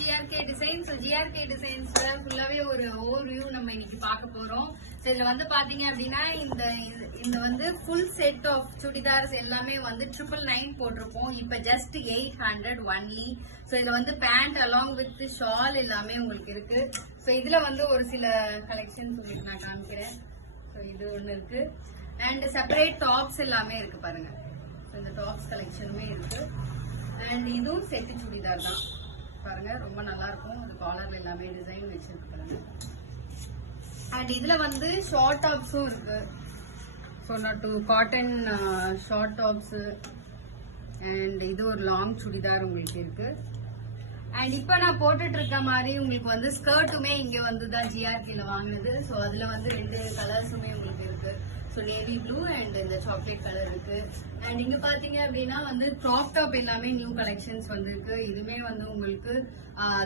GRK Designs. So GRK Designs ஃபுல்லாவே ஒரு overview நம்ம இன்னைக்கு பார்க்க போறோம். சோ இதுல வந்து பாத்தீங்க அப்படின்னா இந்த வந்து ஃபுல் செட் ஆஃப் சுடிதார்ஸ் எல்லாமே வந்து 999 போட்டிருப்போம். இப்ப ஜஸ்ட் 800 ஒன்லி. சோ இதுல வந்து பேண்ட் அலாங் வித் ஷால் எல்லாமே உங்களுக்கு இருக்கு. சோ இதுல வந்து ஒரு சில கலெக்ஷன்ஸ் உங்களுக்கு நான் காமிக்கிறேன். சோ இது ஒண்ணு இருக்கு அண்ட் செப்பரேட் டாப்ஸ் எல்லாமே இருக்கு பாருங்க. இந்த டாப்ஸ் கலெக்ஷனுமே இருக்கு அண்ட் இதுவும் செட்டு சுடிதார் தான் பாருங்க, ரொம்ப நல்லா இருக்கும். ஒரு காலர் எல்லாமே டிசைன் வச்சிருக்கு பாருங்க. அண்ட் இதுல வந்து ஷார்ட் டாப்ஸும் இருக்கு. ஸோ நான் காட்டன் ஷார்ட் டாப்ஸ் அண்ட் இது ஒரு லாங் சுடிதார் உங்களுக்கு இருக்கு. அண்ட் இப்ப நான் போட்டுட்டு இருக்க மாதிரி உங்களுக்கு வந்து ஸ்கர்ட்டுமே இங்க வந்து தான் ஜிஆர்கேல வாங்கினது. ஸோ அதுல வந்து 2 கலர்ஸுமே உங்களுக்கு இருக்கு. ஸோ நேவி ப்ளூ அண்ட் இந்த சாக்லேட் கலர் இருக்கு. அண்ட் இங்க பாத்தீங்க அப்படின்னா வந்து கிராப் டாப் எல்லாமே நியூ கலெக்ஷன்ஸ் வந்திருக்கு. இதுமே வந்து உங்களுக்கு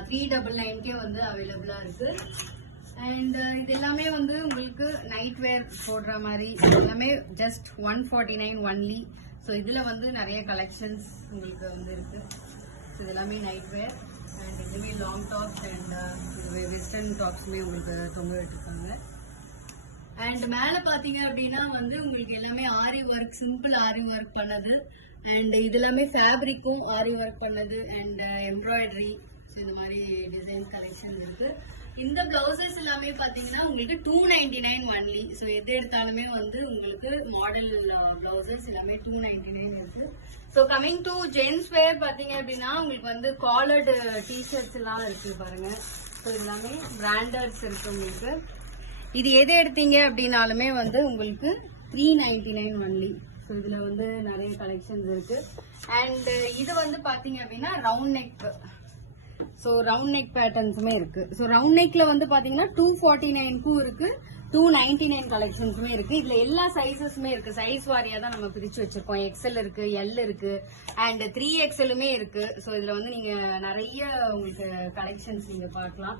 399 வந்து அவைலபிளா இருக்கு. அண்ட் இது எல்லாமே வந்து உங்களுக்கு நைட் வேர் போடுற மாதிரி எல்லாமே ஜஸ்ட் 149 ஒன்லி. ஸோ இதுல வந்து நிறைய கலெக்ஷன்ஸ் உங்களுக்கு வந்து இருக்கு. ஸோ இது எல்லாமே நைட் வேர் அண்ட் இதுவே லாங் டாப்ஸ் அண்ட் வெஸ்டர்ன் டாப்ஸுமே உங்களுக்கு தொங்க விட்டுருக்காங்க. அண்ட் மேல பாத்தீங்க அப்படின்னா வந்து உங்களுக்கு எல்லாமே ஆரி ஒர்க், சிம்பிள் ஆரி ஒர்க் பண்ணது அண்ட் இது எல்லாமே ஃபேப்ரிக்கும் ஆரி ஒர்க் பண்ணது அண்ட் எம்ப்ராய்டரி. இந்த மாதிரி டிசைன் கலெக்ஷன் இருக்கு. இந்த பிளவுசஸ் எல்லாமே பாத்தீங்கன்னா உங்களுக்கு 299 ஒன்லி. ஸோ எது எடுத்தாலுமே வந்து உங்களுக்கு மாடல் பிளவுசஸ் எல்லாமே 299 இருக்கு. ஸோ கமிங் டு ஜென்ஸ் வேர் பாத்தீங்க அப்படின்னா உங்களுக்கு வந்து காலர்டு டிஷர்ட்ஸ் எல்லாம் இருக்கு பாருங்க. ஸோ எல்லாமே பிராண்டட்ஸ் இருக்கு உங்களுக்கு. இது எது எடுத்தீங்க அப்படின்னாலுமே வந்து உங்களுக்கு 399 ஒன்லி. ஸோ இதுல வந்து நிறைய கலெக்ஷன்ஸ் இருக்கு. அண்ட் இது வந்து பாத்தீங்க அப்படின்னா round neck. So round neck பேட்டர்ன்ஸுமே இருக்கு. ஸோ ரவுண்ட் நெக்ல வந்து பாத்தீங்கன்னா 249க்கும் இருக்கு, 299 கலெக்ஷன்ஸுமே இருக்கு. இதுல எல்லா சைசஸுமே இருக்கு. சைஸ் வாரியா தான் நம்ம பிரிச்சு வச்சிருக்கோம். எக்ஸ்எல் இருக்கு, எல் இருக்கு அண்ட் 3XLமே இருக்கு. ஸோ இதுல வந்து நீங்க நிறைய உங்களுக்கு கலெக்ஷன்ஸ் நீங்க பார்க்கலாம்.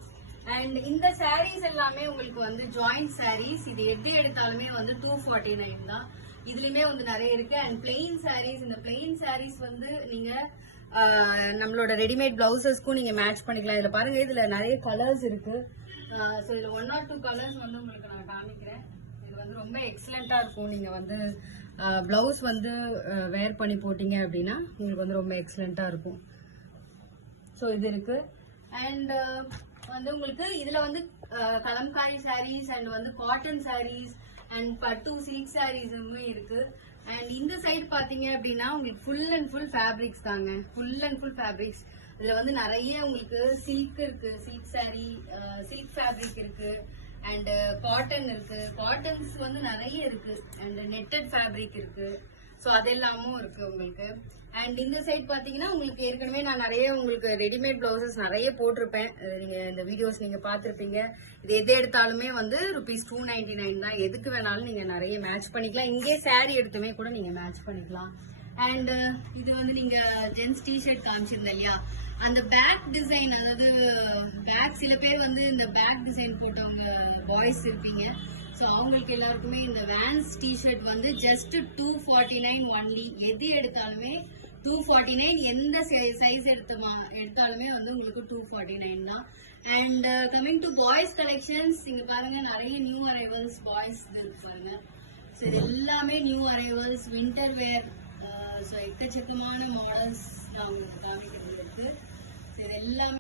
அண்ட் இந்த சாரீஸ் எல்லாமே உங்களுக்கு வந்து ஜாயிண்ட் சாரீஸ். இது எது எடுத்தாலுமே வந்து 249 தான். இதுலயுமே வந்து நிறைய இருக்கு. அண்ட் பிளெயின் சாரீஸ், இந்த பிளெயின் சாரீஸ் வந்து நீங்க நம்மளோட ரெடிமேட் பிளவுசஸ்க்கும் நீங்க மேட்ச் பண்ணிக்கலாம். இதுல பாருங்க, இதுல நிறைய கலர்ஸ் இருக்கு. ஸோ இதுல 1 or 2 கலர்ஸ் வந்து உங்களுக்கு நான் காமிக்கிறேன். இது வந்து ரொம்ப எக்ஸலண்டா இருக்கும். நீங்க வந்து பிளவுஸ் வந்து வேர் பண்ணி போட்டீங்க அப்படின்னா உங்களுக்கு வந்து ரொம்ப எக்ஸலண்டா இருக்கும். ஸோ இது இருக்கு. அண்ட் வந்து உங்களுக்கு இதுல வந்து கலம்காரி சாரீஸ் அண்ட் வந்து காட்டன் சாரீஸ் அண்ட் பட்டு சில்க் சாரீஸுமே இருக்கு. அண்ட் இந்த சைடு பாத்தீங்க அப்படின்னா உங்களுக்கு ஃபுல் அண்ட் ஃபுல் ஃபேப்ரிக்ஸ் தாங்க. Full and full fabrics. இதுல வந்து நிறைய உங்களுக்கு சில்க் இருக்கு, சில்க் சாரீ, சில்க் ஃபேப்ரிக் இருக்கு அண்ட் காட்டன் இருக்கு. காட்டன்ஸ் வந்து நிறைய இருக்கு அண்ட் நெட்டட் ஃபேப்ரிக் இருக்கு. ஸோ அதெல்லாமும் இருக்கு உங்களுக்கு. அண்ட் இந்த சைட் பாத்தீங்கன்னா உங்களுக்கு ஏற்கனவே நான் நிறைய உங்களுக்கு ரெடிமேட் பிளவுசஸ் நிறைய போட்டிருப்பேன். நீங்க இந்த வீடியோஸ் நீங்க பாத்திருப்பீங்க. இது எது எடுத்தாலுமே வந்து ₹299 தான். எதுக்கு வேணாலும் நீங்க நிறைய மேட்ச் பண்ணிக்கலாம். இங்கே சாரீ எடுத்துமே கூட நீங்க மேட்ச் பண்ணிக்கலாம். அண்ட் இது வந்து நீங்க ஜென்ஸ் டிஷர்ட் காமிச்சிருந்தேன் இல்லையா, அந்த பேக் டிசைன், அதாவது பேக் சில பேர் வந்து இந்த பேக் டிசைன் போட்டவங்க பாய்ஸ் இருப்பீங்க. ஸோ அவங்களுக்கு எல்லாருக்குமே இந்த வேன்ஸ் டிஷர்ட் வந்து ஜஸ்ட் 249 ஒன்லி. எது எடுத்தாலுமே 249. எந்த சைஸ் எடுத்தாலுமே வந்து உங்களுக்கு 249 தான். And coming to boys collections, இங்க பாருங்க நிறைய நியூ அரைவல்ஸ் பாய்ஸ் இருக்கு பாருங்க. ஸோ இது எல்லாமே நியூ அரைவல்ஸ், வின்டர் வேர். ஸோ எக்கச்சக்கமான மாடல்ஸ் தான் உங்களுக்கு காமிக்கிறது இருக்கு. இது எல்லாமே